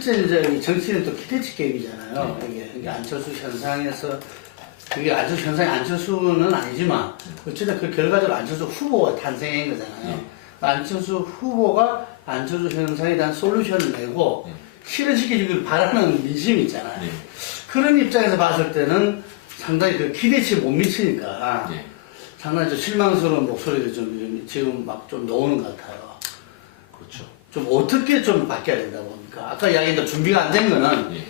실제 이제 이 정치는 또 기대치 게임이잖아요. 이게 안철수 현상에서 그게 안철수 현상이 안철수는 아니지만 어쨌든 그 결과적으로 안철수 후보가 탄생한 거잖아요. 안철수 후보가 안철수 현상에 대한 솔루션을 내고 실현시켜주기를 바라는 민심이 있잖아요. 그런 입장에서 봤을 때는 상당히 그 기대치에 못 미치니까 상당히 좀 실망스러운 목소리가 좀 지금 막 좀 나오는 것 같아요. 그렇죠. 좀 어떻게 좀 바뀌어야 된다고 봅니까? 아까 이야기했던 준비가 안 된 거는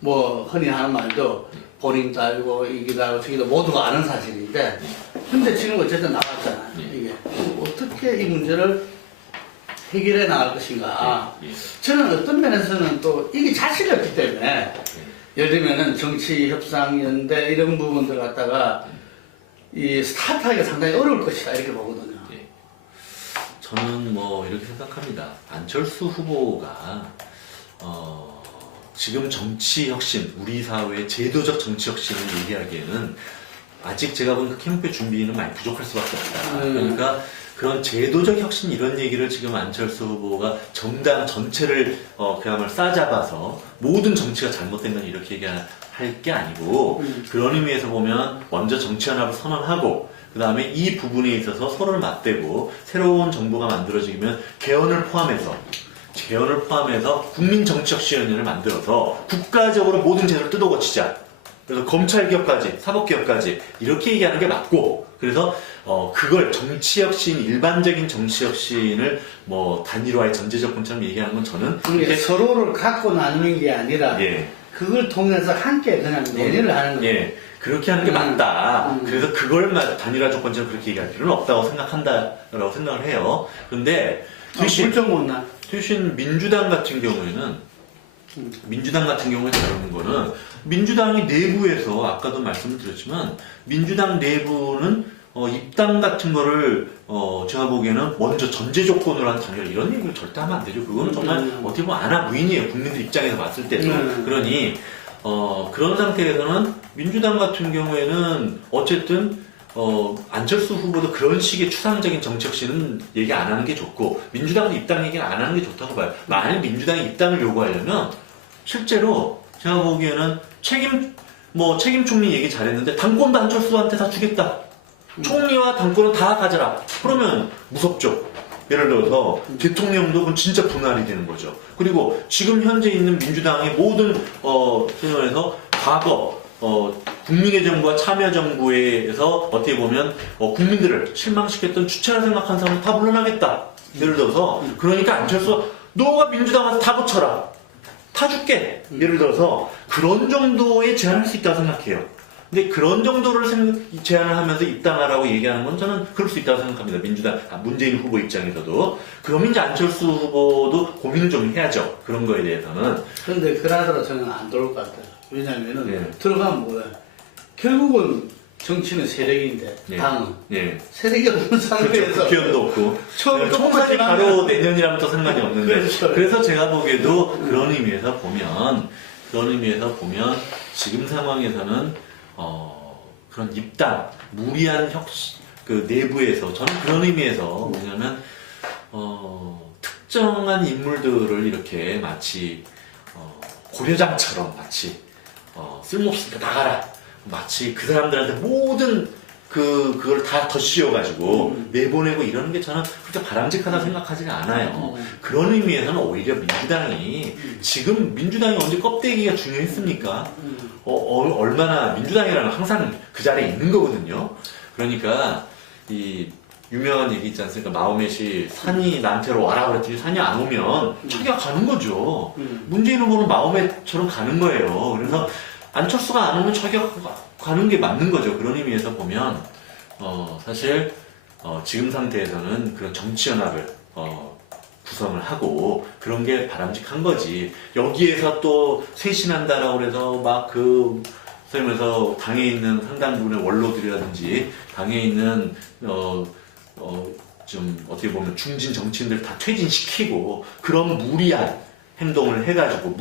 뭐 흔히 하는 말도 본인도 알고 이기도 알고 저기도 모두가 아는 사실인데 근데 지금 어쨌든 나왔잖아요. 이게 어떻게 이 문제를 해결해 나갈 것인가. 저는 어떤 면에서는 또 이게 자신이 없기 때문에 예를 들면은 정치협상연대 이런 부분들 갖다가 이 스타트하기가 상당히 어려울 것이다 이렇게 보거든요. 저는 뭐 이렇게 생각합니다. 안철수 후보가 지금 정치혁신, 우리 사회의 제도적 정치혁신을 얘기하기에는 아직 제가 본 그 캠프의 준비는 많이 부족할 수밖에 없다. 그러니까 그런 제도적 혁신 이런 얘기를 지금 안철수 후보가 정당 전체를 그야말로 싸잡아서 모든 정치가 잘못된 건 이렇게 얘기할 게 아니고 그런 의미에서 보면 먼저 정치연합을 선언하고 그 다음에 이 부분에 있어서 서로를 맞대고 새로운 정부가 만들어지면 개헌을 포함해서 국민정치혁신위원회를 만들어서 국가적으로 모든 제도를 뜯어고치자. 그래서 검찰개혁까지, 사법개혁까지 이렇게 얘기하는 게 맞고 그래서 그걸 정치혁신, 일반적인 정치혁신을 뭐 단일화의 전제조건처럼 얘기하는 건 저는 이게 서로를 갖고 나누는 게 아니라 그걸 통해서 함께 그냥 내리를 하는 거예요. 그렇게 하는 게 맞다. 그래서 그걸 단일화 조건처럼 그렇게 얘기할 필요는 없다고 생각한다라고 생각을 해요. 근데 대신 민주당 같은 경우에 다루는 거는 민주당이 내부에서 아까도 말씀드렸지만 민주당 내부는 입당 같은 거를 제가 보기에는 먼저 전제 조건으로 한 단결 이런 얘기를 절대 하면 안 되죠. 그거는 정말 어떻게 보면 안하무인이에요. 국민들 입장에서 봤을 때도. 그러니 그런 상태에서는 민주당 같은 경우에는 어쨌든 안철수 후보도 그런 식의 추상적인 정책실은 얘기 안 하는 게 좋고 민주당도 입당 얘기를 안 하는 게 좋다고 봐요. 만약 민주당이 입당을 요구하려면 실제로 제가 보기에는 책임 총리 얘기 잘했는데 당권도 안철수한테 다 주겠다. 총리와 당권을 다 가져라. 그러면 무섭죠. 예를 들어서 대통령도 그건 진짜 분할이 되는 거죠. 그리고 지금 현재 있는 민주당의 모든 생각에서 과거 국민의 정부와 참여정부에서 어떻게 보면 국민들을 실망시켰던 주체라 생각한 사람은 다 물러나겠다. 예를 들어서 그러니까 안철수 너가 민주당한테 다 붙여라. 타 줄게. 예를 들어서 그런 정도의 제안할 수 있다고 생각해요. 근데 그런 정도를 제안을 하면서 입당하라고 얘기하는 건 저는 그럴 수 있다고 생각합니다. 민주당, 문재인 후보 입장에서도. 그러면 이제 안철수 후보도 고민을 좀 해야죠. 그런 거에 대해서는. 그런데 그나저나 저는 안 들어올 것 같아요. 왜냐면은 들어가면 뭐야. 결국은 정치는 세력인데 당은 세력이 없는 상태에서 국회의원도 없고 총선이 바로 내년이라면 또 상관이 없는데 그래서 제가 보기에도 그런 의미에서 보면 지금 상황에서는 그런 입당 무리한 그 내부에서 저는 그런 의미에서 뭐냐면 특정한 인물들을 이렇게 마치 고려장처럼 마치 쓸모없으니까 나가라. 마치 그 사람들한테 모든 그걸 다 덧씌워가지고 내보내고 이러는 게 저는 그렇게 바람직하다 생각하지는 않아요. 그런 의미에서는 오히려 민주당이 지금 민주당이 언제 껍데기가 중요했습니까? 얼마나 민주당이라는 항상 그 자리에 있는 거거든요. 그러니까 이 유명한 얘기 있지 않습니까? 마호멧이 산이 나한테로 와라 그랬더니 산이 안 오면 자기가 가는 거죠. 문재인 후보는 마호멧처럼 가는 거예요. 그래서 안철수가 안 오면 자기가 가는 게 맞는 거죠. 그런 의미에서 보면 사실 지금 상태에서는 그런 정치연합을 구성을 하고 그런 게 바람직한 거지. 여기에서 또 쇄신한다라고 해서 막 소위 말해서 당에 있는 상당 부분의 원로들이라든지 당에 있는 좀 어떻게 보면 중진 정치인들 다 퇴진시키고 그런 무리한 행동을 해가지고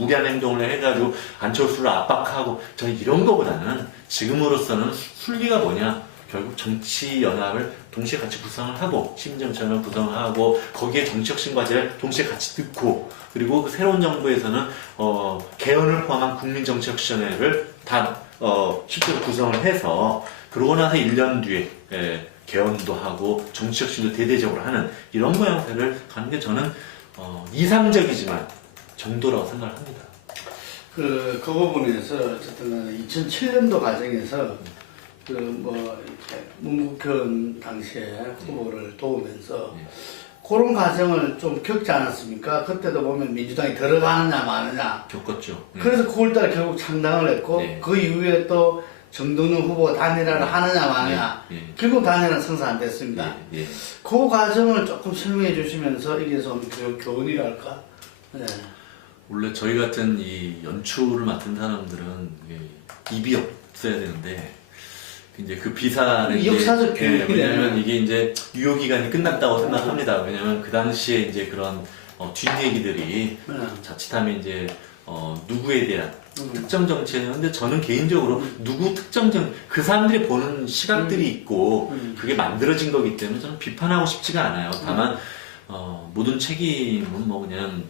안철수를 압박하고 저는 이런 거보다는 지금으로서는 순리가 뭐냐 결국 정치 연합을 동시에 같이 구성을 하고 시민정치연합을 구성을 하고 거기에 정치혁신 과제를 동시에 같이 넣고 그리고 그 새로운 정부에서는 개헌을 포함한 국민정치혁신회를 다 실제로 구성을 해서 그러고 나서 1년 뒤에 개헌도 하고 정치혁신도 대대적으로 하는 이런 모양새를 가는 게 저는 이상적이지만 정도라고 생각을 합니다. 그 부분에서 어쨌든 2007년도 과정에서 문국현 당시에 후보를 도우면서 그런 과정을 좀 겪지 않았습니까? 그때도 보면 민주당이 들어가느냐 마느냐 겪었죠. 그래서 9월달에 결국 창당을 했고 그 이후에 또 정동영 후보가 단일화를 하느냐 마느냐 결국 단일화는 성사 안 됐습니다. 그 과정을 조금 설명해 주시면서 이게 좀 교훈이랄까? 네. 원래 저희 같은 이 연출을 맡은 사람들은 입이 없어야 되는데 이제 그 비사는 역사적 교육이네. 왜냐면 이게 이제 유효 기간이 끝났다고 생각합니다. 왜냐면 그 당시에 이제 그런 뒷얘기들이 자칫하면 이제 누구에 대한 특정 정치는 근데 저는 개인적으로 누구 특정 그 사람들이 보는 시각들이 있고 그게 만들어진 거기 때문에 저는 비판하고 싶지가 않아요. 다만 모든 책임은 뭐 그냥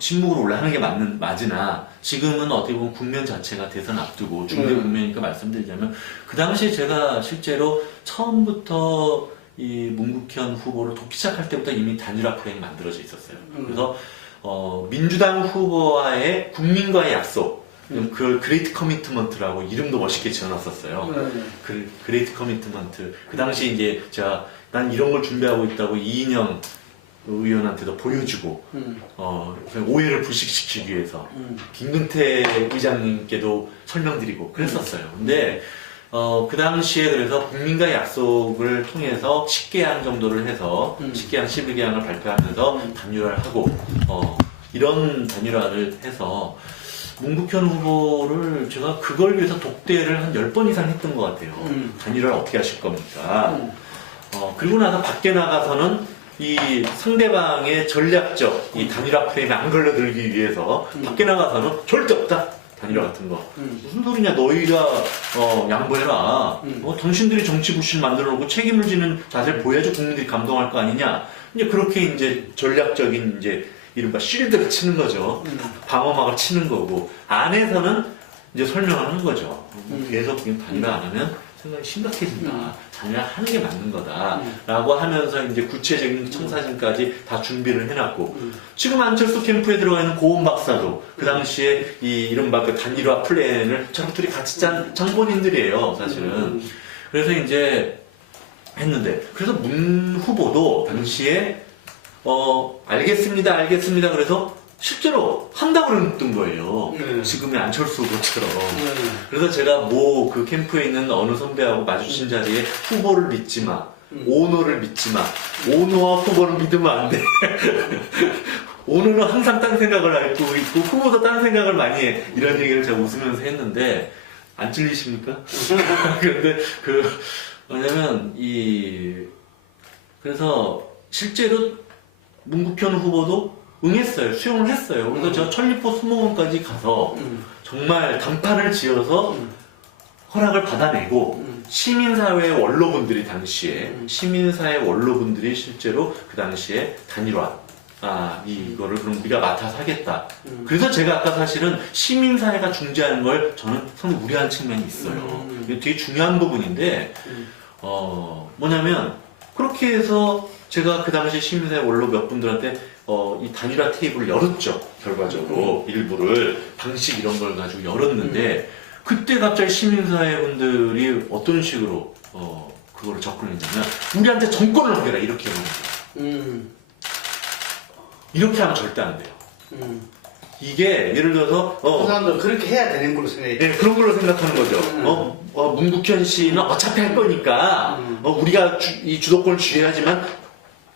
침묵으로 올라가는 게 맞으나 지금은 어떻게 보면 국면 자체가 대선 앞두고 중대 국면이니까 말씀드리자면 그 당시에 제가 실제로 처음부터 이 문국현 후보를 돕기 시작할 때부터 이미 단일화 프레임이 만들어져 있었어요. 그래서 민주당 후보와의 국민과의 약속 그걸 그레이트 커미트먼트라고 이름도 멋있게 지어놨었어요. 그레이트 커미트먼트. 그 당시 이제 제가 난 이런 걸 준비하고 있다고 이인영 의원한테도 보여주고 오해를 불식시키기 위해서 김근태 의장님께도 설명드리고 그랬었어요. 근데 그 당시에 그래서 국민과의 약속을 통해서 10개항 정도를 해서 10개항, 11개항을 발표하면서 단일화를 하고 이런 단일화를 해서 문국현 후보를 제가 그걸 위해서 독대를 한 10번 이상 했던 것 같아요. 단일화를 어떻게 하실 겁니까? 그리고 나서 밖에 나가서는 이 상대방의 전략적 이 단일화 프레임에 안 걸려들기 위해서 밖에 나가서는 절대 없다. 단일화 같은 거. 무슨 소리냐, 너희가 양보해라. 당신들이 정치 부실 만들어 놓고 책임을 지는 자세를 보여야지 국민들이 감동할 거 아니냐. 이제 그렇게 이제 전략적인 이제 이른바 실드를 치는 거죠. 방어막을 치는 거고 안에서는 이제 설명하는 거죠. 계속 단일화 안 하면 생각이 심각해진다. 단일화 하는 게 맞는 거다. 라고 하면서 이제 구체적인 청사진까지 다 준비를 해놨고 지금 안철수 캠프에 들어가 있는 고은 박사도 그 당시에 이 이른바 그 단일화 플랜을 저들이 같이 짠 장본인들이에요, 사실은. 그래서 이제 했는데 그래서 문 후보도 당시에 알겠습니다. 그래서 실제로 한다고 그랬던 거예요. 지금의 안철수 후보처럼. 그래서 제가 그 캠프에 있는 어느 선배하고 마주친 자리에 후보를 믿지 마. 오너를 믿지 마. 오너와 후보를 믿으면 안 돼. 오너는 항상 딴 생각을 알고 있고 후보도 딴 생각을 많이 해. 이런 얘기를 제가 웃으면서 했는데 안 찔리십니까? 그런데 뭐냐면 그래서 실제로 문국현 후보도 응했어요. 수용을 했어요. 그래서 제가 천리포 수목원까지 가서 정말 단판을 지어서 허락을 받아내고 시민사회 원로분들이 당시에 시민사회 원로분들이 실제로 그 당시에 단일화 이거를 그럼 우리가 맡아서 하겠다. 그래서 제가 아까 사실은 시민사회가 중재하는 걸 저는 상당히 우려한 측면이 있어요. 이게 되게 중요한 부분인데 뭐냐면 그렇게 해서 제가 그 당시에 시민사회 원로 몇 분들한테 이 단일화 테이블을 열었죠. 결과적으로 일부를 방식 이런 걸 가지고 열었는데 그때 갑자기 시민사회 분들이 어떤 식으로 그거를 접근했냐면 우리한테 정권을 넘겨라 이렇게 하는 거예요. 이렇게 하면 절대 안 돼요. 이게 예를 들어서 그 사람들 그렇게 해야 되는 걸로 생각해요. 네, 그런 걸로 생각하는 거죠. 문국현 씨는 어차피 할 거니까 우리가 이 주도권을 쥐어야지만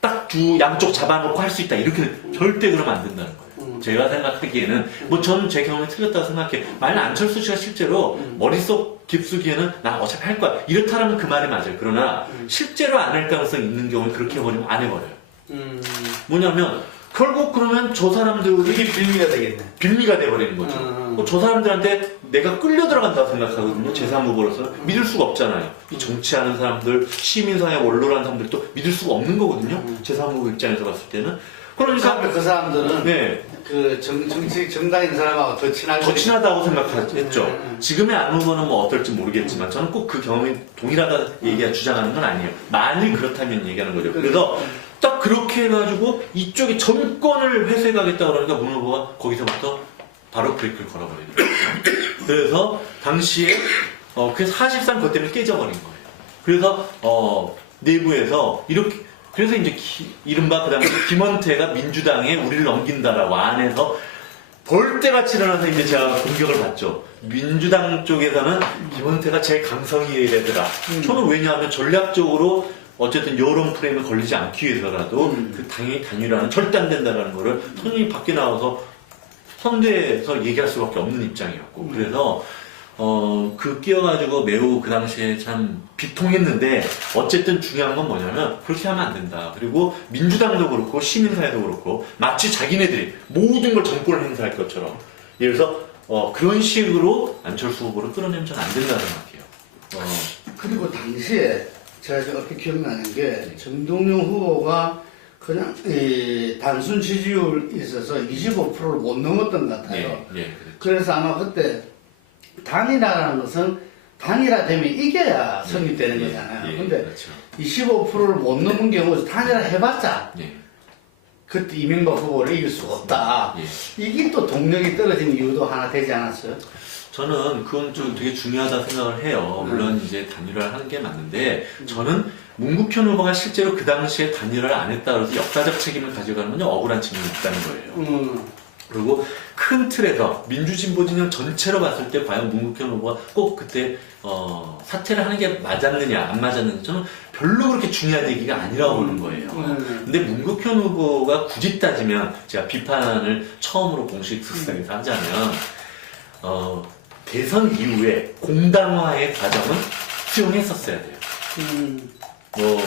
딱 양쪽 잡아놓고 할 수 있다. 이렇게 절대 그러면 안 된다는 거예요. 제가 생각하기에는 저는 제 경험이 틀렸다고 생각해. 만약 안철수 씨가 실제로 머릿속 깊숙이에는 나 어차피 할 거야. 이렇다면 그 말이 맞아요. 그러나 실제로 안 할 가능성이 있는 경우에 그렇게 해버리면 안 해버려요. 뭐냐면 결국 그러면 저 사람들이 그게 빌미가 되겠네. 빌미가 돼버리는 거죠. 저 사람들한테 내가 끌려 들어간다고 생각하거든요. 제3후보로서 믿을 수가 없잖아요. 이 정치하는 사람들, 시민사회 원로라는 사람들도 믿을 수가 없는 거거든요. 제3후보 입장에서 봤을 때는. 그러니까 그 사람들은 네. 그 정당에 있는 사람하고 더 친하다고 생각했죠. 지금의 안 후보는 뭐 어떨지 모르겠지만 저는 꼭 그 경험이 동일하다 얘기가 주장하는 건 아니에요. 만일 그렇다면 얘기하는 거죠. 그래서 딱 그렇게 해가지고 이쪽에 정권을 회수해가겠다 그러니까 문 후보가 거기서부터 바로 브레이크를 걸어버리는 거예요. 그래서 당시에 그 사실상 그것 때문에 깨져버린 거예요. 그래서 내부에서 이렇게 그래서 이제 이른바 그 당시 김원태가 민주당에 우리를 넘긴다라고 안에서 벌떼같이 일어나서 이제 제가 공격을 받죠. 민주당 쪽에서는 김원태가 제일 강성이 되더라. 저는 왜냐하면 전략적으로 어쨌든 여론 프레임에 걸리지 않기 위해서라도 그 당의 단일화는 절대 안 된다는 거를 선생님이 밖에 나와서 선대에서 얘기할 수밖에 없는 입장이었고 그래서 그 끼어가지고 매우 그 당시에 참 비통했는데 어쨌든 중요한 건 뭐냐면 그렇게 하면 안 된다. 그리고 민주당도 그렇고 시민사회도 그렇고 마치 자기네들이 모든 걸 정권을 행사할 것처럼 예를 들어서 그런 식으로 안철수 후보를 끌어내면 전 안 된다는 생각해요. 그리고 당시에 제가 지금 어떻게 기억나는 게 정동영 후보가 그냥 단순 지지율에 있어서 25%를 못 넘었던 것 같아요. 예, 그래서 아마 그때 단일화라는 것은 단일화되면 이겨야 성립되는 거잖아요. 근데 그렇죠. 25%를 못 넘은 경우 단일화 해봤자 그때 이명박 후보를 이길 수가 없다. 이게 또 동력이 떨어진 이유도 하나 되지 않았어요? 저는 그건 좀 되게 중요하다 생각을 해요. 물론 이제 단일화를 하는 게 맞는데 저는 문국현 후보가 실제로 그 당시에 단일화를 안 했다 그래서 역사적 책임을 가져가는 건 억울한 측면이 있다는 거예요. 그리고 큰 틀에서 민주진보 진영 전체로 봤을 때 과연 문국현 후보가 꼭 그때 사퇴를 하는 게 맞았느냐 안 맞았느냐 저는 별로 그렇게 중요한 얘기가 아니라고 보는 거예요. 근데 문국현 후보가 굳이 따지면 제가 비판을 처음으로 공식 수상에서 하자면 대선 이후에 공당화의 과정은 수용했었어야 돼요.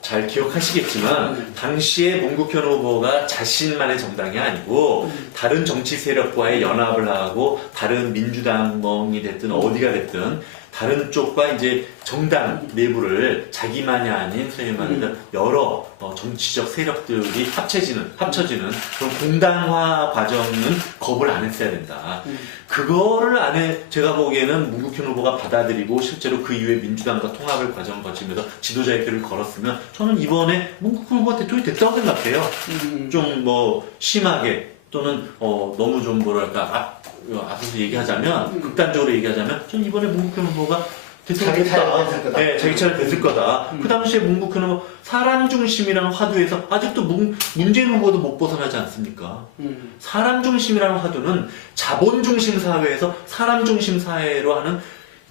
잘 기억하시겠지만 당시에 문국현 후보가 자신만의 정당이 아니고 다른 정치 세력과의 연합을 하고 다른 민주당이 됐든 어디가 됐든 다른 쪽과 이제 정당 내부를 자기만이 아닌 소위 말해서 여러 정치적 세력들이 합쳐지는 그런 공당화 과정은 겁을 안 했어야 된다. 그거를 제가 보기에는 문국현 후보가 받아들이고 실제로 그 이후에 민주당과 통합을 과정을 거치면서 지도자의 길을 걸었으면 저는 이번에 문국현 후보가 대통령이 됐다고 생각해요. 좀 심하게 또는 너무 좀 뭐랄까 앞서서 얘기하자면 극단적으로 얘기하자면 전 이번에 문국현 후보가 대통령이 됐다. 네, 자기 차례 됐을 거다. 그 당시에 문국현 후보 사람 중심이라는 화두에서 아직도 문재인 후보도 못 벗어나지 않습니까? 사람 중심이라는 화두는 자본 중심 사회에서 사람 중심 사회로 하는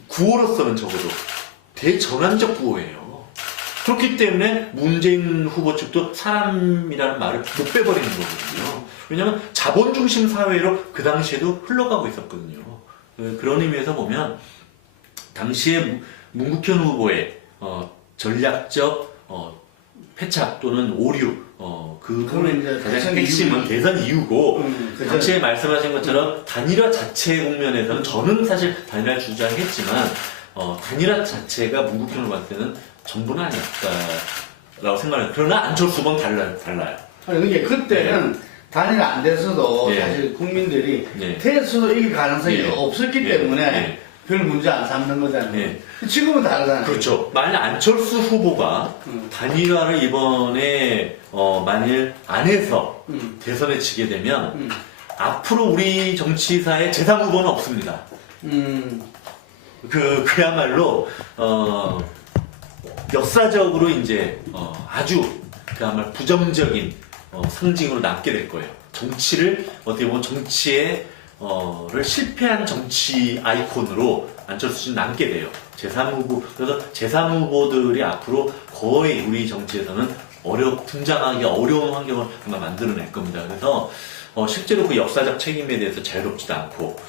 구호로서는 적어도 대전환적 구호예요. 그렇기 때문에 문재인 후보 측도 사람이라는 말을 못 빼버리는 거거든요. 왜냐하면 자본 중심 사회로 그 당시에도 흘러가고 있었거든요. 그런 의미에서 보면 당시에 문국현 후보의 전략적 패착 또는 오류 그 부분의 가장 핵심은 대선 이후고 당시에 말씀하신 것처럼 단일화 자체 국면에서는 저는 사실 단일화 주장했지만 단일화 자체가 문국현을 봤을 때는 전부는 아니었다라고 생각해요. 그러나 안철수 후보는 달라요. 아니, 이게 그때는 단일화 안 됐어도 사실 국민들이 됐어도 이길 가능성이 없었기 때문에 별 문제 안 삼는 거잖아요. 지금은 다르잖아요. 그렇죠. 만약 안철수 후보가 단일화를 이번에 만일 안 해서 대선에 치게 되면 앞으로 우리 정치사에 제3후보는 없습니다. 그야말로 역사적으로 이제 아주 그야말로 부정적인 상징으로 남게 될 거예요. 정치를 어떻게 보면 정치를 실패한 정치 아이콘으로 안철수 씨는 남게 돼요. 제3후보 그래서 제3후보들이 앞으로 거의 우리 정치에서는 등장하기 어려운 환경을 아마 만들어낼 겁니다. 그래서 실제로 그 역사적 책임에 대해서 자유롭지도 않고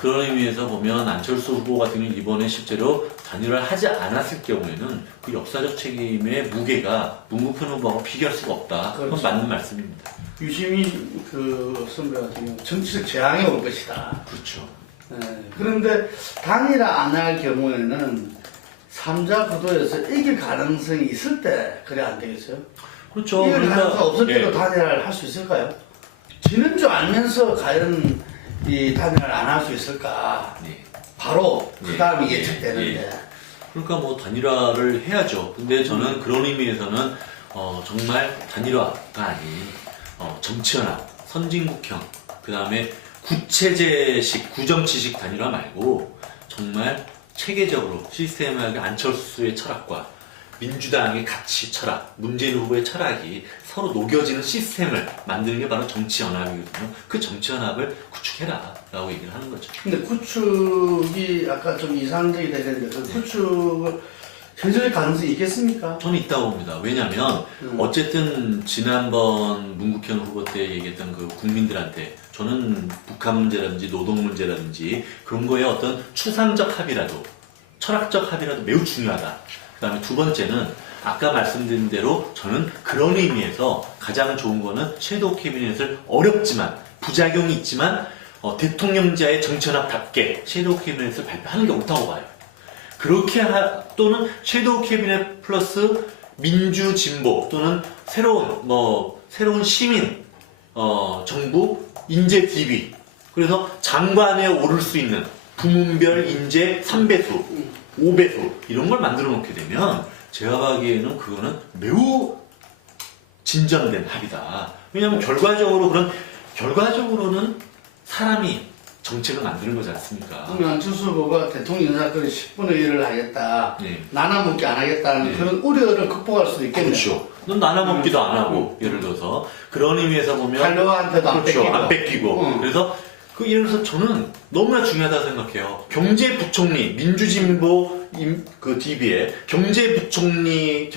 그런 의미에서 보면 안철수 후보 같은 경우는 이번에 실제로 단일화를 하지 않았을 경우에는 그 역사적 책임의 무게가 문국현 후보하고 비교할 수가 없다. 그건 그렇죠. 맞는 말씀입니다. 유시민 그 선배 같은 경우 정치적 재앙이 올 것이다. 그렇죠. 그런데 단일화 안 할 경우에는 3자 구도에서 이길 가능성이 있을 때 그래 안 되겠어요? 그렇죠. 이길 가능성 없을 때도 예. 단일화를 할 수 있을까요? 지는 줄 알면서 과연 이 단일화를 안 할 수 있을까? 예. 바로 그 예. 다음이 예. 예측되는데. 그러니까 뭐 단일화를 해야죠. 근데 저는 그런 의미에서는 정말 단일화가 아닌 정치연합, 선진국형, 그 다음에 구체제식, 구정치식 단일화 말고 정말 체계적으로 시스템하게 안철수의 철학과 민주당의 가치 철학, 문재인 후보의 철학이 서로 녹여지는 시스템을 만드는 게 바로 정치연합이거든요. 그 정치연합을 구축해라 라고 얘기를 하는 거죠. 근데 구축이 아까 좀 이상적이 되는데 그 구축을 현실 가능성이 있겠습니까? 저는 있다고 봅니다. 왜냐하면 어쨌든 지난번 문국현 후보 때 얘기했던 그 국민들한테 저는 북한 문제라든지 노동 문제라든지 그런 거에 어떤 추상적 합의라도 철학적 합의라도 매우 중요하다. 그 다음에 두 번째는 아까 말씀드린 대로 저는 그런 의미에서 가장 좋은 거는 섀도우 캐비넷을 어렵지만 부작용이 있지만 대통령자의 정치연합답게 섀도우 캐비넷을 발표하는 게 옳다고 봐요. 그렇게 또는 섀도우 캐비넷 플러스 민주 진보 또는 새로운 시민 정부 인재 DB 그래서 장관에 오를 수 있는 부문별 인재 3배수 5배수 이런 걸 만들어 놓게 되면 제가 보기에는 그거는 매우 진전된 합의다. 왜냐하면 결과적으로는 사람이 정책을 만드는 거지 않습니까? 그러면 안철수 후보가 대통령 인사권을 10분의 1을 하겠다, 네. 나눠먹기 안 하겠다는 네. 그런 우려를 극복할 수도 있겠네요. 그렇죠. 넌 나눠먹기도 안 하고 예를 들어서 그런 의미에서 보면 관료한테도 안 그렇죠. 뺏기고. 안 뺏기고 그래서 예를 들어서 저는 너무나 중요하다고 생각해요. 경제부총리 민주진보 그 DB에 경제부총리에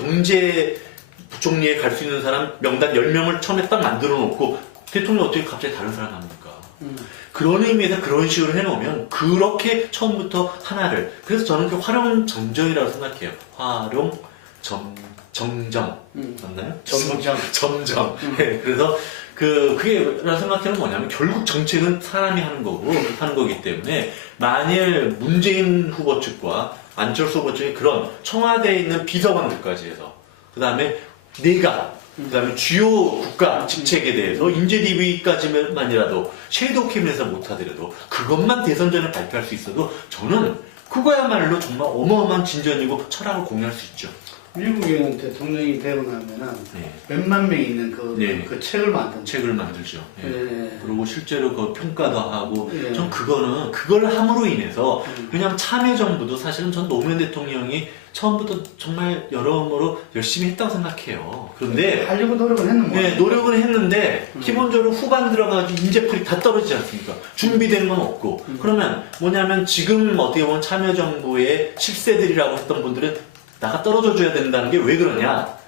갈 수 있는 사람 명단 10명을 처음에 딱 만들어 놓고 대통령 어떻게 갑자기 다른 사람 합니까? 그런 의미에서 그런 식으로 해놓으면 그렇게 처음부터 하나를 그래서 저는 그 활용점정이라고 생각해요. 정정 맞나요? 점정. 네, 그래서 그게라고 생각하는 뭐냐면 결국 정책은 사람이 하는 거기 때문에 만일 문재인 후보 측과 안철수 후보 측이 그런 청와대에 있는 비서관들까지 해서 그 다음에 내각 그 다음에 주요 국가 직책에 대해서 인재 DB까지만이라도 섀도우 캐비넷을 못하더라도 그것만 대선 전에 발표할 수 있어도 저는 그거야말로 정말 어마어마한 진전이고 철학을 공유할 수 있죠. 미국에는 대통령이 되고 나면은 네. 몇만 명 있는 그 책을 만든다. 책을 만들죠. 예. 네. 그리고 실제로 그 평가도 하고, 네. 전 그걸 함으로 인해서, 왜냐하면 참여정부도 사실은 전 노무현 대통령이 처음부터 정말 여러모로 열심히 했다고 생각해요. 그런데, 하려고 노력은 했는 거예요. 네, 노력은 했는데, 기본적으로 후반 들어가가지고 인재풀이 다 떨어지지 않습니까? 준비된 건 없고. 그러면 뭐냐면 지금 어떻게 보면 참여정부의 실세들이라고 했던 분들은 나가 떨어져 줘야 된다는 게 왜 그러냐?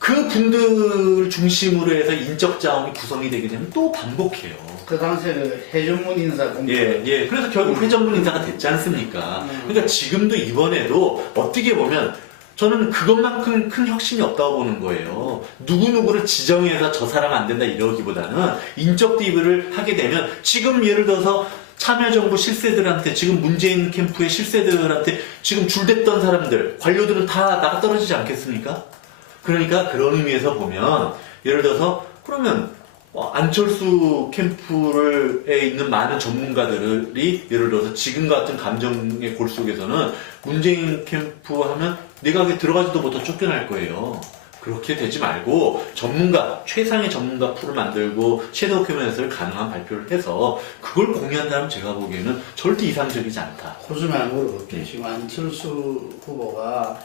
그 분들 중심으로 해서 인적 자원이 구성이 되게 되면 또 반복해요. 그 당시에 그 해전문 인사 공부. 예. 그래서 결국 회전문 인사가 됐지 않습니까? 그러니까 지금도 이번에도 어떻게 보면 저는 그것만큼 큰 혁신이 없다고 보는 거예요. 누구누구를 지정해서 저 사람 안 된다 이러기보다는 인적 디브를 하게 되면 지금 예를 들어서 참여정부 실세들한테 지금 문재인 캠프의 실세들한테 지금 줄댔던 사람들 관료들은 다 나가 떨어지지 않겠습니까? 그러니까 그런 의미에서 보면 예를 들어서 그러면 안철수 캠프에 있는 많은 전문가들이 예를 들어서 지금 같은 감정의 골 속에서는 문재인 캠프 하면 내각에 들어가지도 못하고 쫓겨날 거예요. 그렇게 되지 말고 최상의 전문가 풀을 만들고 섀도우 캐비넷을 가능한 발표를 해서 그걸 공유한다면 제가 보기에는 절대 이상적이지 않다. 호주만 물어볼게요. 지금 안철수 후보가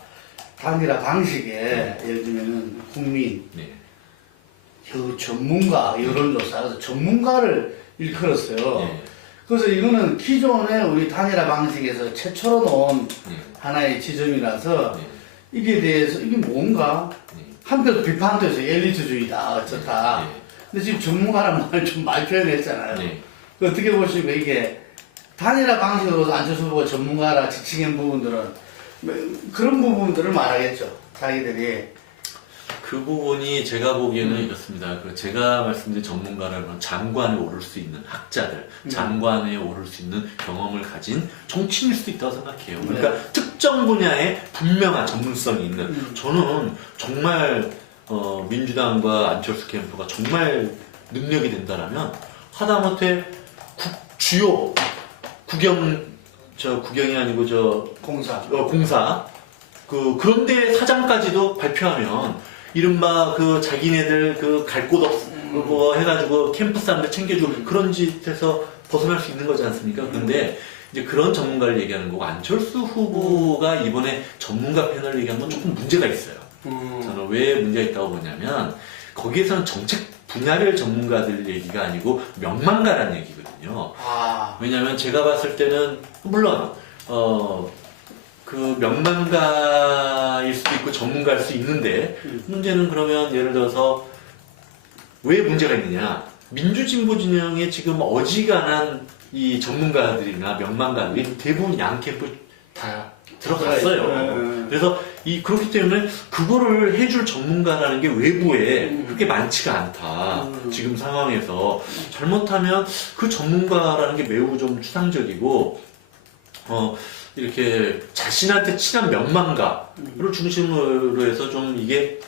단일화 방식에 예를 들면은 국민, 전문가, 여론조사, 그래서 전문가를 일컬었어요. 그래서 이거는 기존의 우리 단일화 방식에서 최초로 놓은 하나의 지점이라서 이게 대해서 이게 뭔가 한편 비판도 해서 엘리트주의다 어쩌다. 근데 지금 전문가란 말을 좀 많이 표현했잖아요. 어떻게 보시면 이게 단일화 방식으로 안철수 후보가 전문가라 지칭한 부분들은 그런 부분들을 말하겠죠. 자기들이. 그 부분이 제가 보기에는 이렇습니다. 제가 말씀드린 전문가라는 건 장관에 오를 수 있는 학자들, 장관에 오를 수 있는 경험을 가진 정치인일 수도 있다고 생각해요. 그러니까 특정 분야에 분명한 전문성이 있는, 저는 정말 민주당과 안철수 캠프가 정말 능력이 된다라면 하다못해 주요 국경이 아니고 공사 그런데 사장까지도 발표하면 이른바 자기네들 갈 곳 없고 해가지고 캠프 사람들 챙겨주고 그런 짓에서 벗어날 수 있는 거지 않습니까? 근데 이제 그런 전문가를 얘기하는 거고, 안철수 후보가 이번에 전문가 패널을 얘기한 건 조금 문제가 있어요. 저는 왜 문제가 있다고 보냐면, 거기에서는 정책 분야별 전문가들 얘기가 아니고 명망가라는 얘기거든요. 왜냐면 제가 봤을 때는 물론 명망가일 수도 있고 전문가일 수 있는데, 문제는 그러면 예를 들어서 왜 문제가 있느냐, 민주진보 진영에 지금 어지간한 이 전문가들이나 명망가들이 대부분 양 캠프 다 들어갔어요. 그래서 그렇기 때문에 그거를 해줄 전문가라는 게 외부에 그렇게 많지가 않다. 지금 상황에서 잘못하면 그 전문가라는 게 매우 좀 추상적이고 이렇게 자신한테 친한 명망가를 중심으로 해서 좀 이게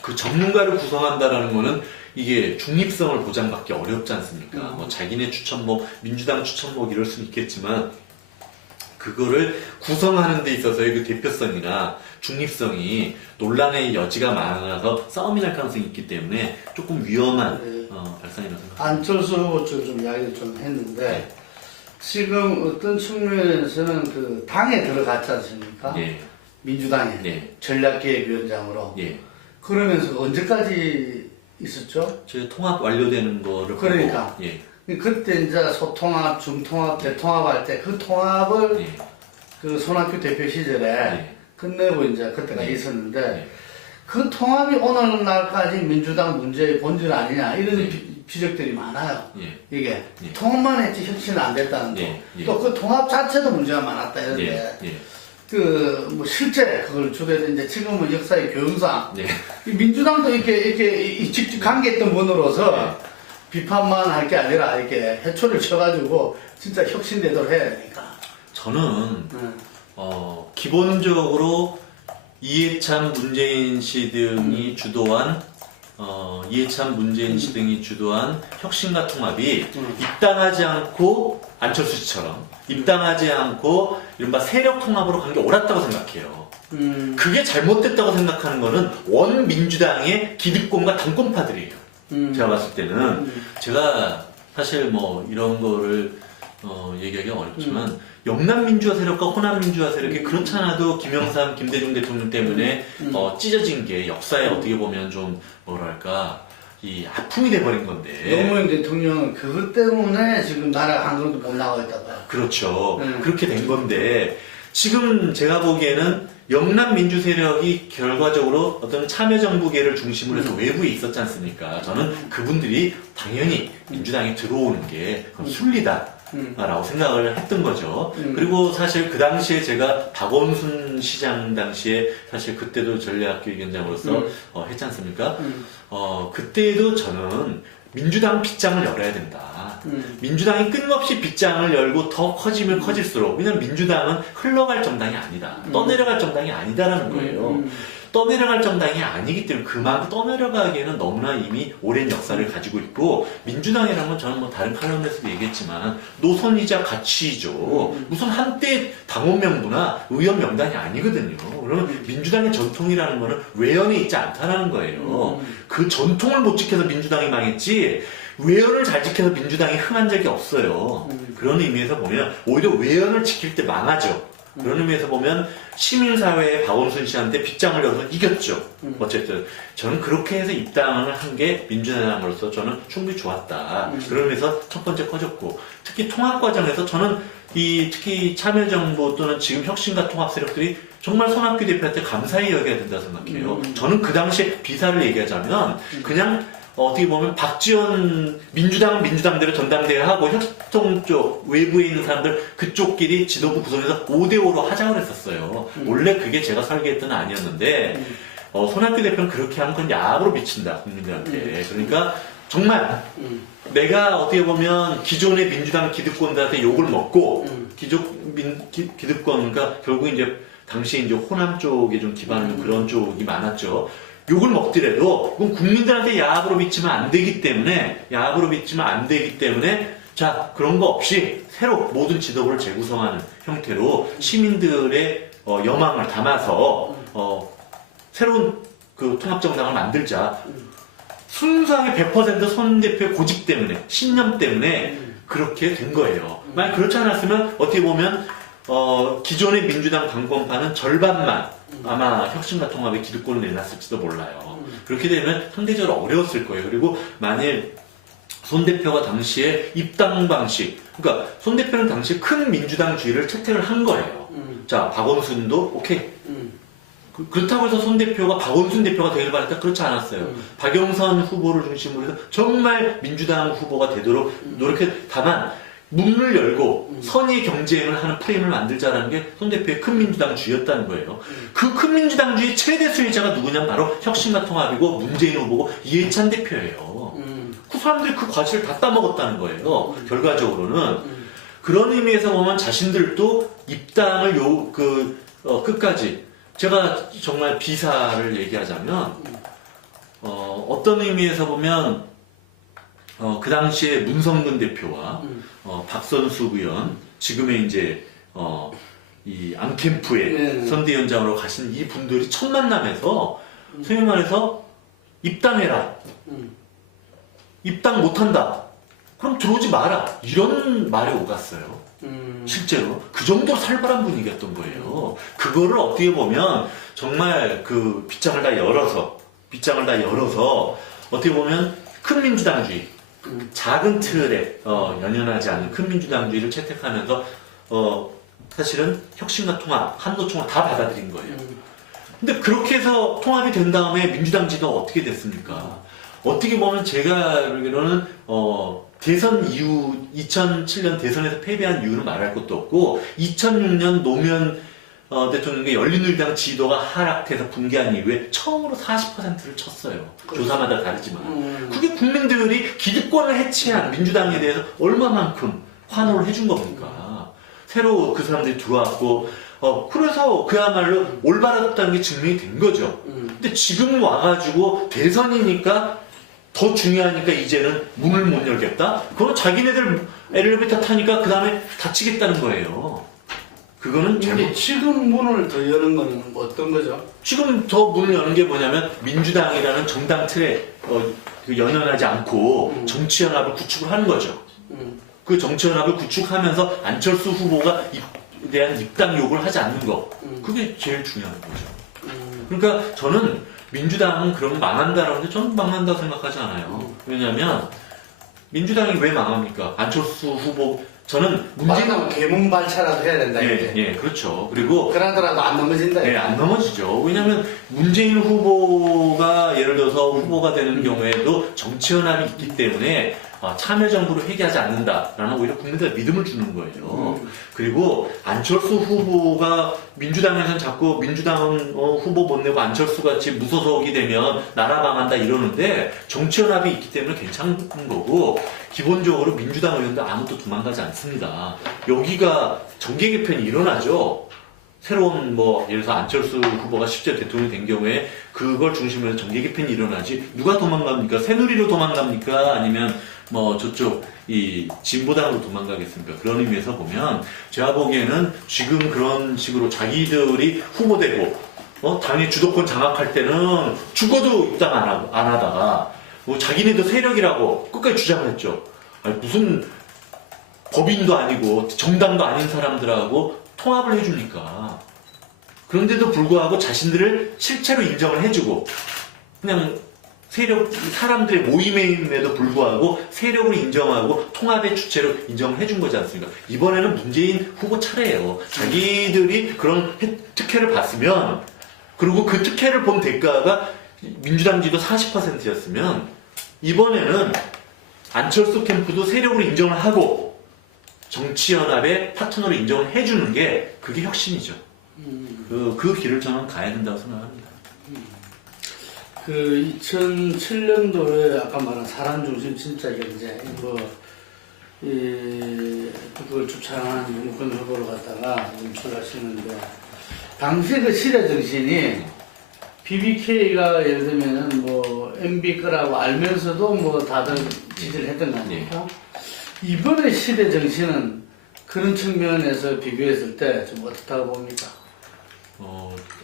그 전문가를 구성한다라는 거는 이게 중립성을 보장받기 어렵지 않습니까? 자기네 추천목, 민주당 추천목 이럴 수는 있겠지만, 그거를 구성하는 데 있어서의 그 대표성이나 중립성이 논란의 여지가 많아서 싸움이 날 가능성이 있기 때문에 조금 위험한 발상이라고 생각합니다. 안철수 후보 쪽 좀 이야기를 좀 했는데, 지금 어떤 측면에서는 그 당에 들어갔지 않습니까? 민주당에 전략기획위원장으로. 그러면서 언제까지 있었죠? 저희 통합 완료되는 거를 그러니까. 보고, 그때 이제 소통합, 중통합, 대통합 할 때 그 통합을 그 손학규 대표 시절에 끝내고 이제 그때가 있었는데, 그 통합이 오늘날까지 민주당 문제의 본질 아니냐 이런 지적들이 많아요. 이게 통합만 했지 혁신은 안 됐다는 거. 또 그 통합 자체도 문제가 많았다 이런데 뭐 실제 그걸 주도해서 이제 지금은 역사의 교훈상 민주당도 이렇게 직접 관계했던 분으로서 비판만 할 게 아니라 이렇게 해초를 쳐가지고 진짜 혁신되도록 해야 되니까. 저는 기본적으로 이해찬, 문재인 씨 등이 주도한 혁신과 통합이 입당하지 않고, 안철수 씨처럼 입당하지 않고 이른바 세력 통합으로 간 게 옳았다고 생각해요. 그게 잘못됐다고 생각하는 거는 원민주당의 기득권과 당권파들이에요. 제가 봤을 때는, 제가 사실 뭐 이런 거를 얘기하기가 어렵지만, 영남민주화 세력과 호남민주화 세력이 그렇지 않아도 김영삼, 김대중 대통령 때문에 찢어진 게 역사에 어떻게 보면 좀 뭐랄까 이 아픔이 돼버린 건데. 노무현 대통령은 그것 때문에 지금 나라가 한 걸음도 못 나가고 있다고. 그렇죠. 그렇게 된 건데, 지금 제가 보기에는 영남 민주 세력이 결과적으로 어떤 참여정부계를 중심으로 해서 외부에 있었지 않습니까? 저는 그분들이 당연히 민주당에 들어오는 게 순리다라고 생각을 했던 거죠. 그리고 사실 그 당시에 제가 박원순 시장 당시에 사실 그때도 전략위원장으로서 했지 않습니까? 그때도 저는 민주당 빗장을 열어야 된다. 민주당이 끊임없이 빗장을 열고 더 커지면 커질수록, 왜냐면 민주당은 흘러갈 정당이 아니다. 떠내려갈 정당이 아니다라는 거예요. 떠내려갈 정당이 아니기 때문에 그만큼 떠내려가기에는 너무나 이미 오랜 역사를 가지고 있고, 민주당이라는 건 저는 뭐 다른 칼럼에서도 얘기했지만 노선이자 가치이죠. 무슨 한때 당원 명부나 의원 명단이 아니거든요. 그러면 민주당의 전통이라는 거는 외연에 있지 않다라는 거예요. 그 전통을 못 지켜서 민주당이 망했지, 외연을 잘 지켜서 민주당이 흥한 적이 없어요. 그런 의미에서 보면 오히려 외연을 지킬 때 망하죠. 그런 의미에서 보면 시민사회의 박원순 씨한테 빗장을 열어서 이겼죠. 어쨌든 저는 그렇게 해서 입당을 한 게 민주당으로서 저는 충분히 좋았다. 그러면서 첫 번째 커졌고, 특히 통합 과정에서 저는 특히 참여정부 또는 지금 혁신과 통합 세력들이 정말 손학규 대표한테 감사히 여겨야 된다고 생각해요. 저는 그 당시에 비사를 얘기하자면 그냥 어떻게 보면 박지원 민주당대로 전당대회 하고 협동 쪽 외부에 있는 사람들 그쪽끼리 지도부 구성해서 5대5로 하자고 했었어요. 원래 그게 제가 설계했던 아니었는데 손학규 대표는 그렇게 하면 그건 야합으로 미친다 국민들한테. 그러니까 정말 내가 어떻게 보면 기존의 민주당 기득권들한테 욕을 먹고 기득권 그러니까 결국 이제 당시에 이제 호남 쪽에 좀 기반한 그런 쪽이 많았죠. 욕을 먹더라도 그건 국민들한테 야합으로 미치면 안 되기 때문에 자 그런 거 없이 새로 모든 지도부를 재구성하는 형태로 시민들의 여망을 담아서 새로운 그 통합정당을 만들자. 순수하게 100% 손 대표의 고집 때문에 신념 때문에 그렇게 된 거예요. 만약 그렇지 않았으면 어떻게 보면 기존의 민주당 당권파는 절반만 아마 혁신과 통합의 기득권을 내놨을지도 몰라요. 그렇게 되면 상대적으로 어려웠을 거예요. 그리고 만일 손 대표가 당시에 입당 방식, 그러니까 손 대표는 당시에 큰 민주당주의를 채택을 한 거예요. 자, 박원순도 오케이. 그렇다고 해서 손 대표가 박원순 대표가 되길 바랬다? 그렇지 않았어요. 박영선 후보를 중심으로 해서 정말 민주당 후보가 되도록 노력해. 다만 문을 열고 선의 경쟁을 하는 프레임을 만들자라는 게 손 대표의 큰 민주당주의였다는 거예요. 그 큰 민주당주의 최대 수혜자가 누구냐면 바로 혁신과 통합이고 문재인 후보고 이해찬 대표예요. 그 사람들이 그 과실을 다 따먹었다는 거예요. 결과적으로는. 그런 의미에서 보면 자신들도 입당을 끝까지 제가 정말 비사를 얘기하자면 어떤 의미에서 보면 그 당시에 문성근 대표와 박선수 의원 지금의 이제 이 앙캠프의 선대위원장으로 가신 이 분들이 첫 만남에서 소위 말해서 입당해라. 입당 못한다. 그럼 들어오지 마라. 이런 말에 오갔어요. 실제로 그 정도로 살벌한 분위기였던 거예요. 그거를 어떻게 보면 정말 그 빗장을 다 열어서 어떻게 보면 큰 민주당주의, 작은 틀에 연연하지 않는 큰 민주당주의를 채택하면서 사실은 혁신과 통합, 한도총을 다 받아들인 거예요. 근데 그렇게 해서 통합이 된 다음에 민주당 지도가 어떻게 됐습니까? 어떻게 보면 제가 알기로는 대선 이후 2007년 대선에서 패배한 이유는 말할 것도 없고 2006년 노무현 대통령의 열린우리당 지도가 하락해서 붕괴한 이후에 처음으로 40%를 쳤어요. 그렇죠. 조사마다 다르지만 그게 국민들이 기득권을 해체한 민주당에 대해서 얼마만큼 환호를 해준 겁니까? 새로 그 사람들이 들어왔고 그래서 그야말로 올바랐다는 게 증명이 된 거죠. 근데 지금 와가지고 대선이니까 더 중요하니까 이제는 문을 못 열겠다? 그건 자기네들 엘리베이터 타니까 그 다음에 닫히겠다는 거예요. 그거는 근데 지금 문을 더 여는 거는 어떤 거죠? 지금 더 문을 여는 게 뭐냐면 민주당이라는 정당 틀에 연연하지 않고 정치연합을 구축을 하는 거죠. 그 정치연합을 구축하면서 안철수 후보가 대한 입당 요구를 하지 않는 거. 그게 제일 중요한 거죠. 그러니까 저는 민주당은 그러면 망한다라는데 저는 망한다고 생각하지 않아요. 왜냐하면 민주당이 왜 망합니까? 안철수 후보 저는 문제는 개문발차라도 해야 된다. 예, 그렇죠. 그리고 그러더라도 안 넘어진다. 예, 안 넘어지죠. 왜냐하면 문재인 후보가 예를 들어서 후보가 되는 경우에도 정치연합이 있기 때문에 참여정부를 회귀하지 않는다라는 오히려 국민들의 믿음을 주는 거예요. 그리고 안철수 후보가 민주당에서는 자꾸 민주당은 후보 못 내고 안철수 같이 무소속이 되면 나라 망한다 이러는데 정치연합이 있기 때문에 괜찮은 거고 기본적으로 민주당 의원들 아무도 도망가지 않습니다. 여기가 정계 개편이 일어나죠. 새로운 예를 들어서 안철수 후보가 실제 대통령이 된 경우에 그걸 중심으로 해서 정계 개편이 일어나지 누가 도망갑니까? 새누리로 도망갑니까? 아니면 저쪽 이 진보당으로 도망가겠습니까? 그런 의미에서 보면 제가 보기에는 지금 그런 식으로 자기들이 후보되고 당의 주도권 장악할 때는 죽어도 입당 안 하다가 자기네도 세력이라고 끝까지 주장했죠. 아니, 무슨 법인도 아니고 정당도 아닌 사람들하고 통합을 해줍니까? 그런데도 불구하고 자신들을 실체로 인정을 해주고 그냥 사람들의 모임임에도 불구하고 세력을 인정하고 통합의 주체로 인정을 해준 거지 않습니까? 이번에는 문재인 후보 차례예요. 자기들이 그런 특혜를 봤으면 그리고 그 특혜를 본 대가가 민주당 지도 40%였으면 이번에는 안철수 캠프도 세력으로 인정을 하고 정치연합의 파트너로 인정을 해주는 게 그게 혁신이죠. 그 길을 저는 가야 된다고 생각합니다. 그 2007년도에 아까 말한 사람 중심 진짜 경제 그걸 주창한 윤석열 후보를 갖다가 연출하시는데 당시 그 시대 정신이 BBK가 예를 들면은 뭐 MB 거라고 알면서도 뭐 다들 지지를 했던 거 아닙니까? 이번에 시대 정신은 그런 측면에서 비교했을 때 좀 어떻다고 봅니까?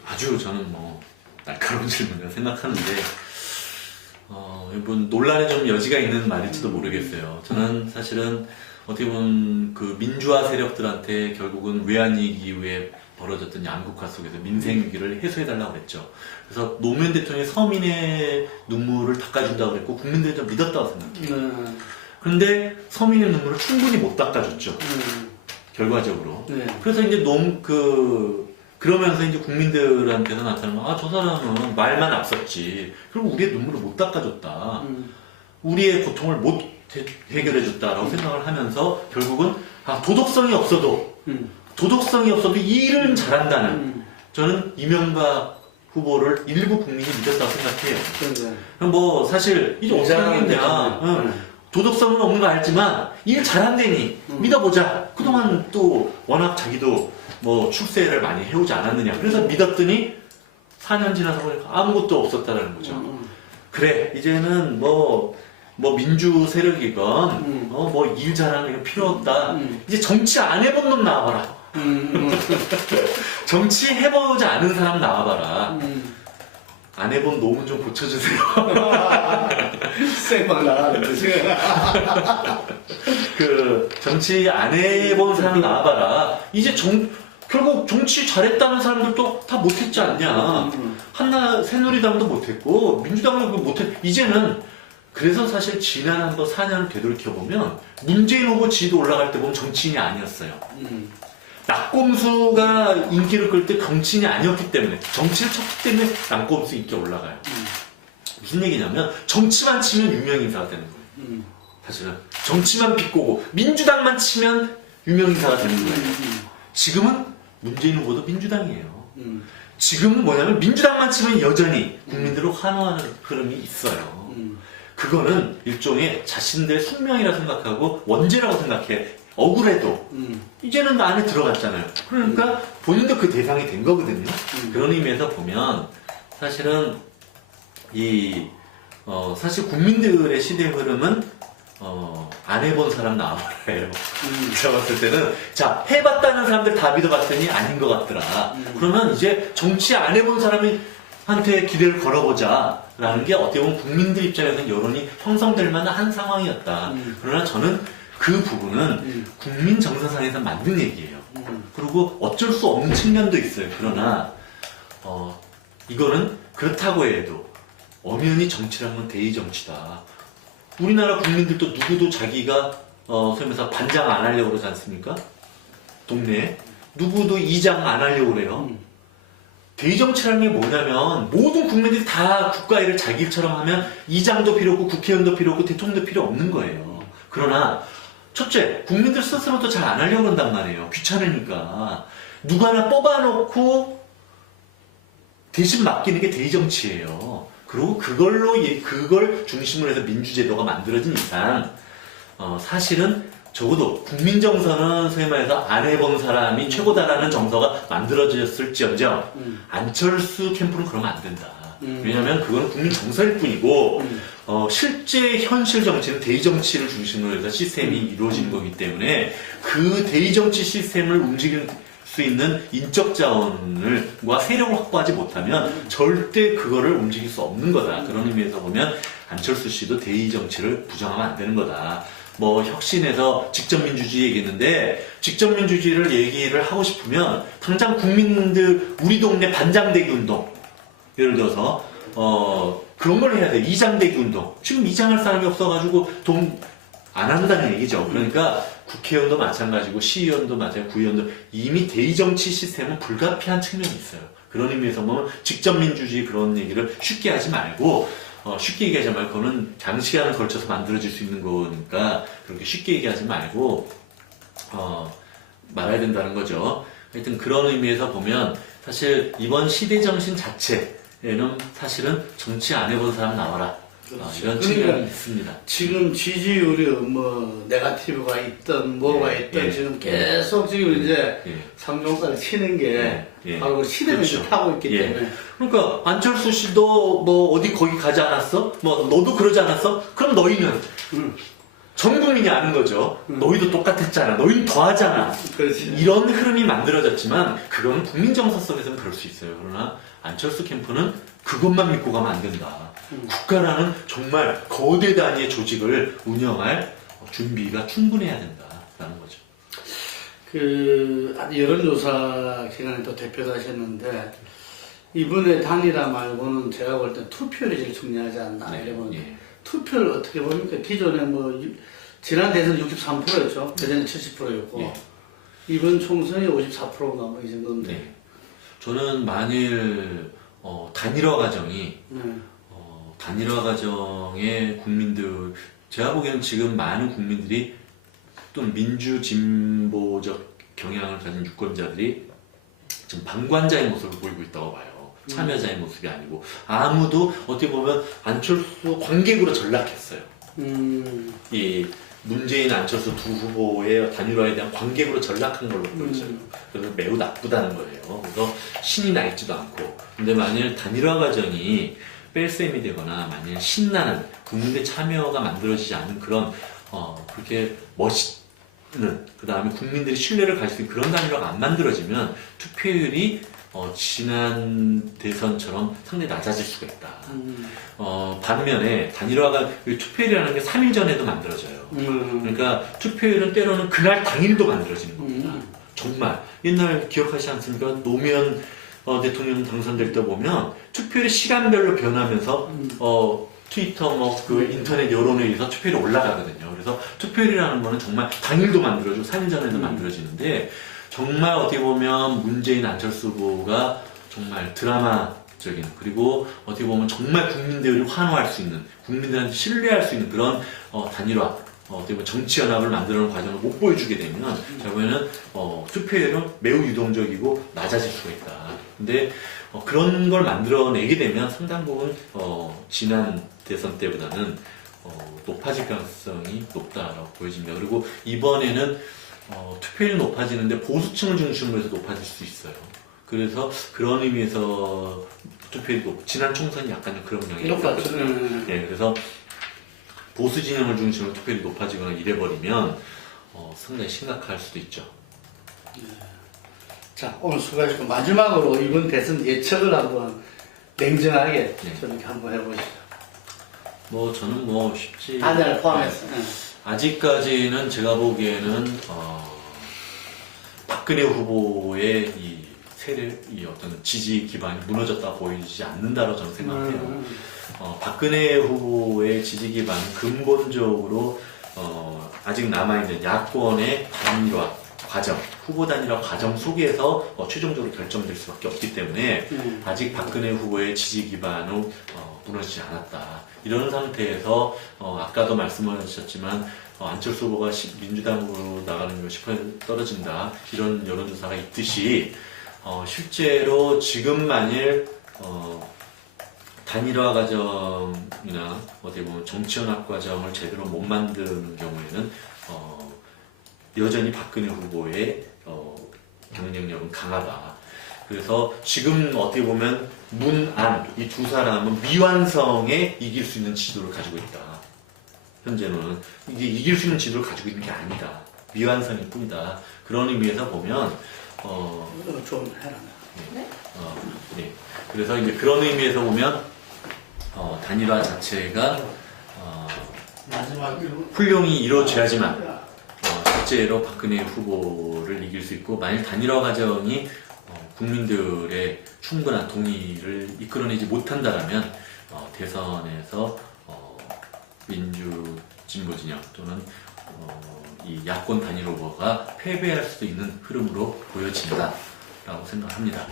아주 저는 뭐 날카로운 질문이라고 생각하는데 이번 논란에 좀 여지가 있는 말일지도 모르겠어요. 저는 사실은 어떻게 보면 그 민주화 세력들한테 결국은 외환위기 이후에 벌어졌던 양극화 속에서 민생 위기를 해소해달라고 했죠. 그래서 노무현 대통령이 서민의 눈물을 닦아준다고 그랬고 국민들이 좀 믿었다고 생각해요. 그런데 서민의 눈물을 충분히 못 닦아줬죠. 결과적으로. 네. 그래서 이제 그러면서 이제 국민들한테서 나타나는 건, 저 사람은 말만 앞섰지. 그리고 우리의 눈물을 못 닦아줬다. 우리의 고통을 못 해결해줬다라고 생각을 하면서 결국은, 도덕성이 없어도 이 일은 잘한다는, 저는 이명박 후보를 일부 국민이 믿었다고 생각해요. 뭐, 사실, 이제 어떻게 하겠냐. 도덕성은 없는 거 알지만, 일 잘한다니, 믿어보자. 그동안 또 워낙 자기도 뭐 출세를 많이 해오지 않았느냐. 그래서 믿었더니 4년 지나서 보니까 아무것도 없었다는 거죠. 그래, 이제는 뭐 민주 세력이건, 뭐 일 잘하는 게 필요 없다. 이제 정치 안 해본 놈 나와봐라. 정치 해보지 않은 사람 나와봐라. 안 해본 놈은 좀 고쳐주세요. 쌩막 나가는 거지. 정치 안 해본 사람 나와봐라. 이제 결국 정치 잘했다는 사람들도 다 못했지 않냐. 새누리당도 못했고, 민주당도 못했, 이제는, 그래서 사실 지난 한번 4년을 되돌이켜보면, 문재인 후보 지지도 올라갈 때 보면 정치인이 아니었어요. 낙곰수가 인기를 끌 때 정치인이 아니었기 때문에, 정치를 쳤기 때문에 낙곰수 인기가 올라가요. 무슨 얘기냐면, 정치만 치면 유명인사가 되는 거예요. 사실은. 정치만 비꼬고, 민주당만 치면 유명인사가 되는 거예요. 지금은 문재인 후보도 민주당이에요. 지금은 뭐냐면 민주당만 치면 여전히 국민들을 환호하는 흐름이 있어요. 그거는 일종의 자신들의 숙명이라 생각하고 원죄라고 생각해. 억울해도 이제는 안에 들어갔잖아요. 그러니까 본인도 그 대상이 된 거거든요. 그런 의미에서 보면 사실은 사실 국민들의 시대 흐름은 안 해본 사람 나와봐라요. 제가 봤을 때는, 자, 해봤다는 사람들 다 믿어봤더니 아닌 것 같더라. 그러면 이제 정치 안 해본 사람한테 기대를 걸어보자. 라는 게 어떻게 보면 국민들 입장에서는 여론이 형성될 만한 상황이었다. 그러나 저는 그 부분은 국민 정서상에서 만든 얘기예요. 그리고 어쩔 수 없는 측면도 있어요. 그러나, 이거는 그렇다고 해도 엄연히 정치라는 건 대의 정치다. 우리나라 국민들도 누구도 자기가 소위 말해서 반장 안 하려고 그러지 않습니까? 동네에 누구도 이장 안 하려고 그래요. 대의정치라는 게 뭐냐면 모든 국민들이 다 국가 일을 자기 일처럼 하면 이장도 필요 없고 국회의원도 필요 없고 대통령도 필요 없는 거예요. 그러나 첫째, 국민들 스스로도 잘 안 하려고 한단 말이에요. 귀찮으니까. 누구 하나 뽑아놓고 대신 맡기는 게 대의정치예요. 그리고 그걸 중심으로 해서 민주제도가 만들어진 이상, 사실은 적어도 국민정서는 소위 말해서 안 해본 사람이 최고다라는 정서가 만들어졌을지언정, 안철수 캠프는 그러면 안 된다. 왜냐하면 그건 국민 정서일 뿐이고, 실제 현실 정치는 대의정치를 중심으로 해서 시스템이 이루어진 거기 때문에, 그 대의정치 시스템을 움직이는 수 있는 인적 자원과 세력을 확보하지 못하면 절대 그거를 움직일 수 없는 거다. 그런 의미에서 보면 안철수 씨도 대의 정치를 부정하면 안 되는 거다. 뭐 혁신에서 직접민주주의 얘기했는데 직접민주주의를 얘기를 하고 싶으면 당장 국민들 우리 동네 반장대기 운동 예를 들어서 그런 걸 해야 돼. 이장대기 운동. 지금 이장할 사람이 없어가지고 안 한다는 얘기죠. 그러니까 국회의원도 마찬가지고 시의원도 마찬가지고 구의원도 이미 대의정치 시스템은 불가피한 측면이 있어요. 그런 의미에서 보면 직접민주주의 그런 얘기를 쉽게 하지 말고 쉽게 얘기하지 말고 그거는 장시간을 걸쳐서 만들어질 수 있는 거니까 그렇게 쉽게 얘기하지 말고 말아야 된다는 거죠. 하여튼 그런 의미에서 보면 사실 이번 시대 정신 자체에는 사실은 정치 안 해본 사람 나와라. 그렇죠. 이런 그러니까 측면이 있습니다. 지금 지지율이 뭐 네거티브가 있든 뭐가 있든 지금 계속 지금 이제 상종가를 치는 게 바로 시대를 그렇죠. 타고 있기 때문에. 그러니까 안철수 씨도 뭐 어디 거기 가지 않았어? 뭐 너도 그러지 않았어? 그럼 너희는 전 국민이 아는 거죠. 너희도 똑같았잖아. 너희는 더 하잖아. 그렇지. 이런 흐름이 만들어졌지만 그건 국민 정서 속에서는 그럴 수 있어요. 그러나 안철수 캠프는 그것만 믿고 가면 안 된다. 국가라는 정말 거대 단위의 조직을 운영할 준비가 충분해야 된다라는 거죠. 여론조사 기간에 또 대표도 하셨는데 이번에 단일화 말고는 제가 볼 때 투표율이 제일 중요하지 않나 이러면 투표를 어떻게 보니까 기존에 뭐 지난 대선 63%였죠. 대전에 70%였고 이번 총선이 54%인가 뭐 이 정도인데. 저는 만일 단일화 과정이 단일화 과정의 국민들 제가 보기에는 지금 많은 국민들이 또 민주 진보적 경향을 가진 유권자들이 지금 방관자의 모습을 보이고 있다고 봐요. 참여자의 모습이 아니고 아무도 어떻게 보면 안철수 관객으로 전락했어요. 이 문재인 안철수 두 후보의 단일화에 대한 관객으로 전락한 걸로 보여져요. 그래서 매우 나쁘다는 거예요. 그래서 신이 나 있지도 않고. 근데 만일 단일화 과정이 뺄셈이 되거나 만일 신나는 국민의 참여가 만들어지지 않는 그런 그렇게 멋있는 그 다음에 국민들이 신뢰를 가질 수 있는 그런 단일화가 안 만들어지면 투표율이 지난 대선처럼 상당히 낮아질 수가 있다. 반면에 단일화가 투표율이라는 게 3일 전에도 만들어져요. 그러니까 투표율은 때로는 그날 당일도 만들어지는 겁니다. 정말 옛날 기억하시지 않습니까? 노무현 대통령 당선될 때 보면 투표율이 시간별로 변하면서 트위터 인터넷 여론에 의해서 투표율이 올라가거든요. 그래서 투표율이라는 거는 정말 당일도 만들어지고 3일 전에도 만들어지는데 정말 어떻게 보면 문재인 안철수 후보가 정말 드라마적인 그리고 어떻게 보면 정말 국민들을 환호할 수 있는 국민들한테 신뢰할 수 있는 그런 단일화 어떻게 보면 정치 연합을 만드는 과정을 못 보여주게 되면 결국에는 투표율은 매우 유동적이고 낮아질 수가 있다. 근데 그런 걸 만들어내게 되면 상당 부분 지난 대선 때보다는 높아질 가능성이 높다라고 보여집니다. 그리고 이번에는 투표율이 높아지는데 보수층을 중심으로 해서 높아질 수 있어요. 그래서 그런 의미에서 투표율이 지난 총선이 약간 그런 영향이 있었거든요. 그래서 보수 진영을 중심으로 투표율이 높아지거나 이래버리면 상당히 심각할 수도 있죠. 자, 오늘 수고하셨고 마지막으로 이번 대선 예측을 한번 냉정하게 저렇게 한번 해보시죠. 저는 쉽지 단일화를 포함해서. 아직까지는 제가 보기에는 박근혜 후보의 이 어떤 지지 기반이 무너졌다 보이지 않는다고 저는 생각해요. 박근혜 후보의 지지 기반은 근본적으로 아직 남아있는 야권의 단일화 과정, 후보 단일화 과정 속에서 최종적으로 결정될 수밖에 없기 때문에 아직 박근혜 후보의 지지 기반은 무너지지 않았다. 이런 상태에서 아까도 말씀하셨지만 안철수 후보가 민주당으로 나가는 게 10% 떨어진다. 이런 여론조사가 있듯이 실제로 지금 만일 단일화 과정이나 어떻게 보면 정치연합 과정을 제대로 못 만드는 경우에는 여전히 박근혜 후보의 경쟁력은 강하다. 그래서 지금 어떻게 보면 문안 이 두 사람은 미완성에 이길 수 있는 지도를 가지고 있다. 현재는 이게 이길 수 있는 지도를 가지고 있는 게 아니다. 미완성일 뿐이다. 그런 의미에서 보면 좀 해라. 네. 그래서 이제 그런 의미에서 보면 단일화 자체가 훌륭히 이루어져야지만 실제로 박근혜 후보를 이길 수 있고 만일 단일화 과정이 국민들의 충분한 동의를 이끌어내지 못한다면 대선에서 민주 진보 진영 또는 이 야권 단일 후보가 패배할 수도 있는 흐름으로 보여진다라고 생각합니다.